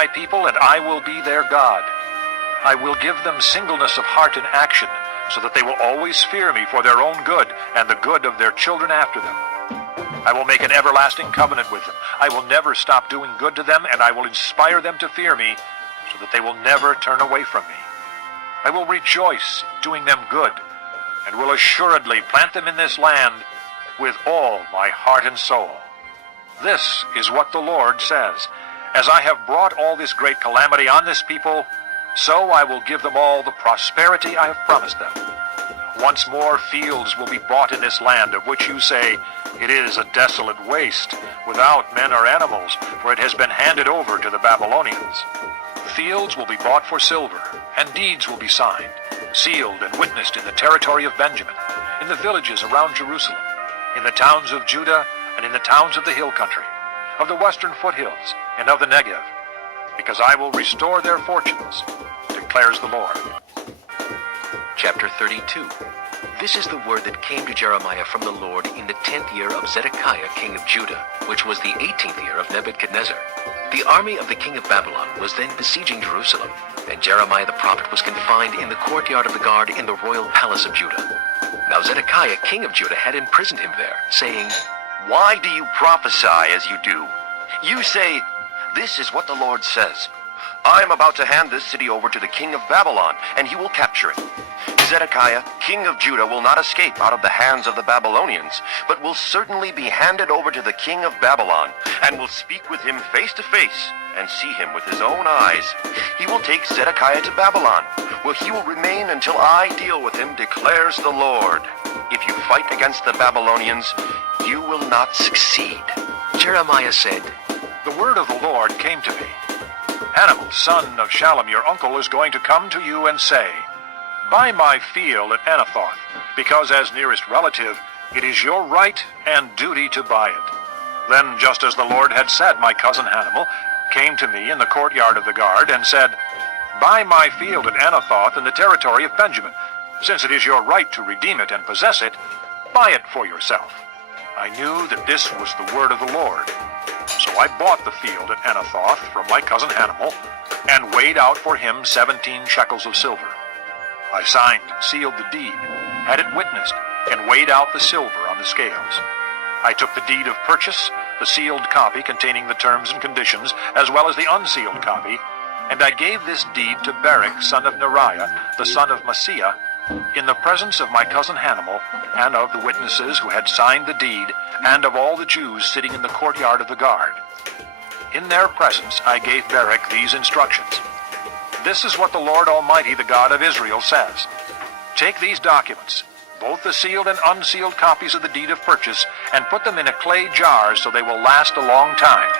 my people, and I will be their God. I will give them singleness of heart and action, so that they will always fear me for their own good and the good of their children after them. I will make an everlasting covenant with them. I will never stop doing good to them, and I will inspire them to fear me, so that they will never turn away from me. I will rejoice doing them good, and will assuredly plant them in this land with all my heart and soul. This is what the Lord says. As I have brought all this great calamity on this people, so I will give them all the prosperity I have promised them. Once more fields will be bought in this land, of which you say, it is a desolate waste, without men or animals, for it has been handed over to the Babylonians. Fields will be bought for silver, and deeds will be signed, sealed and witnessed in the territory of Benjamin, in the villages around Jerusalem, in the towns of Judah, and in the towns of the hill country, of the western foothills, and of the Negev, because I will restore their fortunes, declares the Lord. Chapter 32. This is the word that came to Jeremiah from the Lord in the 10th year of Zedekiah king of Judah, which was the 18th year of Nebuchadnezzar. The army of the king of Babylon was then besieging Jerusalem, and Jeremiah the prophet was confined in the courtyard of the guard in the royal palace of Judah. Now Zedekiah king of Judah had imprisoned him there, saying, Why do you prophesy as you do? You say, This is what the Lord says. I am about to hand this city over to the king of Babylon, and he will capture it. Zedekiah, king of Judah, will not escape out of the hands of the Babylonians, but will certainly be handed over to the king of Babylon, and will speak with him face to face, and see him with his own eyes. He will take Zedekiah to Babylon, where he will remain until I deal with him, declares the Lord. If you fight against the Babylonians, you will not succeed. Jeremiah said, The word of the Lord came to me. Hanamel, son of Shallum, your uncle, is going to come to you and say, Buy my field at Anathoth, because as nearest relative, it is your right and duty to buy it. Then, just as the Lord had said, my cousin Hanamel came to me in the courtyard of the guard and said, Buy my field at Anathoth in the territory of Benjamin. Since it is your right to redeem it and possess it, buy it for yourself. I knew that this was the word of the Lord. So I bought the field at Anathoth from my cousin Hanamel, and weighed out for him 17 shekels of silver. I signed and sealed the deed, had it witnessed, and weighed out the silver on the scales. I took the deed of purchase, the sealed copy containing the terms and conditions, as well as the unsealed copy, and I gave this deed to Barak, son of Neriah, the son of Maaseiah, in the presence of my cousin Hanamel, and of the witnesses who had signed the deed, and of all the Jews sitting in the courtyard of the guard. In their presence I gave Barak these instructions. This is what the Lord Almighty, the God of Israel, says. Take these documents, both the sealed and unsealed copies of the deed of purchase, and put them in a clay jar so they will last a long time.